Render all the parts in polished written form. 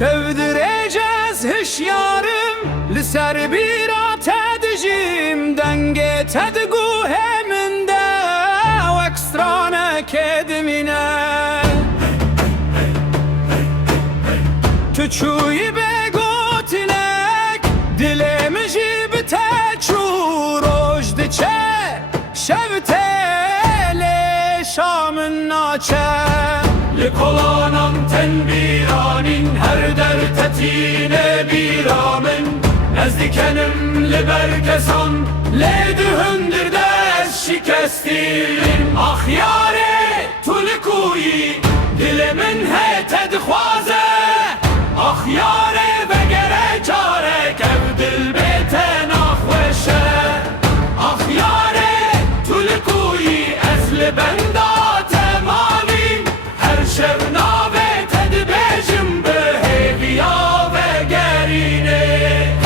Şevdireceğiz hişyarım Liser bir atedicim Denge tedgu heminde Ve ekstrane kedimine Tüçüyü begotinek Dilemici biteçu Rojdiçe Şevtele Şamın naçe Likolanam tenbiranin Her dertetine biramin Nezdikenim liberkesan Ledühündür ders şikestin Ah yâre tulikuyi Dilimin heted khwaze Ah yâre ve gere çare Kevdil bete nakhweşe Ah yâre tulikuyi Ezli benda temali Her şevna ve tedbecim Beheviya ve gerine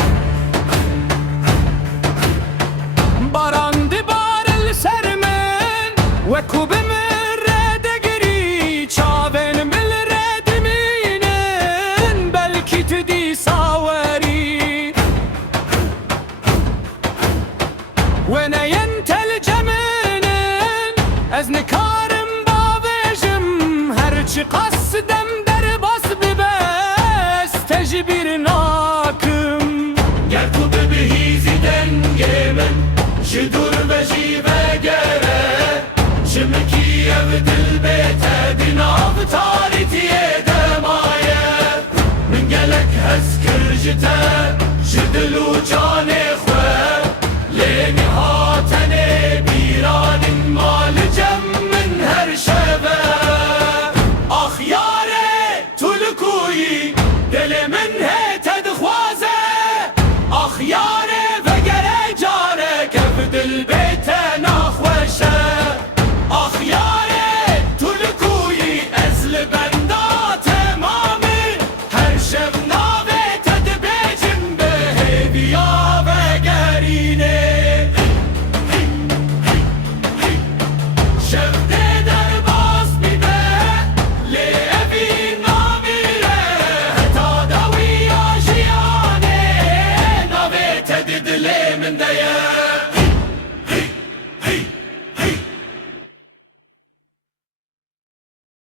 Baran dibaril sermen Ve kubimir redegiri Çaven bil rediminin Belki tüdi saveri Ve neyen telceminin Ez nikarım bavejim Herçi kasdem derbas bibes Tecbir nakım Gel kudu bihizi dengemen Şidur ve jive gere Şimki evdil bete Dinav taritiye demaye Min gelek heskircite